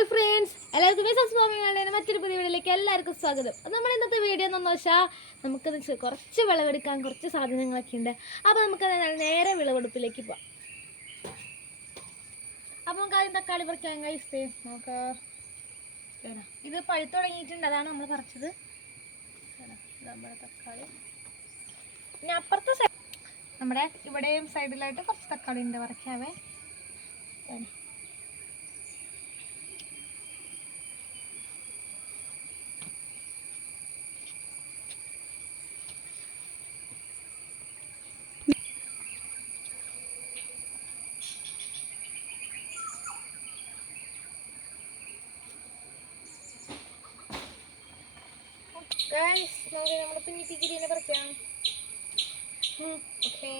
Hi friends, എല്ലാവർക്കും മറ്റൊരു പുതിയ വീഡിയോയിലേക്ക് എല്ലാവർക്കും സ്വാഗതം. അപ്പോൾ നമ്മുടെ ഇന്നത്തെ വീഡിയോ എന്താണെന്ന് വെച്ചാൽ നമുക്ക് കുറച്ച് വിളവെടുക്കാൻ കുറച്ച് സാധനങ്ങളൊക്കെ ഉണ്ട്. അപ്പോൾ നമുക്ക് നേരെ വിളവെടുപ്പിലേക്ക് പോവാം. അപ്പോൾ നമുക്ക് ആദ്യം തക്കാളി പറിക്കാൻ കഴിച്ചേ നമുക്ക്. ഇത് പഴുത്ത് തുടങ്ങിയിട്ടുണ്ട്, അതാണ് നമ്മൾ പറിച്ചത്. തക്കാളി പിന്നെ അപ്പുറത്തെ സൈഡ് നമ്മുടെ ഇവിടെയും സൈഡിലായിട്ട് കുറച്ച് തക്കാളി ഉണ്ട് പറിക്കാവേ. നമുക്ക് നമ്മുടെ കുഞ്ഞിപ്പിക്കിരിനെ പറിക്കാം. ഓക്കെ,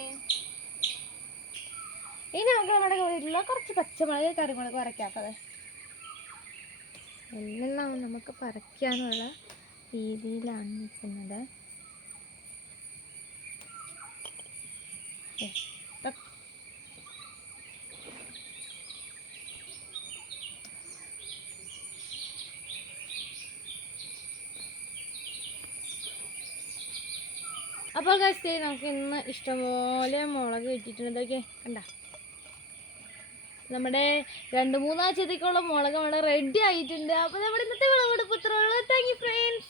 ഇനി നമുക്ക് നമ്മുടെ വീട്ടിലുള്ള കുറച്ച് പച്ചമുളക് കറിമുളക് പറിക്കാത്തത് എല്ലാം നമുക്ക് പറിക്കാനുള്ള രീതിയിലാണ് നിൽക്കുന്നത്. അപ്പോൾ ഗൈസ്, നമുക്ക് ഇന്ന് ഇഷ്ടംപോലെ മുളക് കിട്ടിയിട്ടുണ്ട്. ഇതൊക്കെ കണ്ട, നമ്മുടെ 2-3 ആഴ്ചത്തേക്കുള്ള മുളക് അവിടെ റെഡി ആയിട്ടുണ്ട്. അപ്പോൾ നമ്മുടെ ഇന്നത്തെ വിളവെടുപ്പ് ഇത്രയുള്ളൂ. Thank you friends.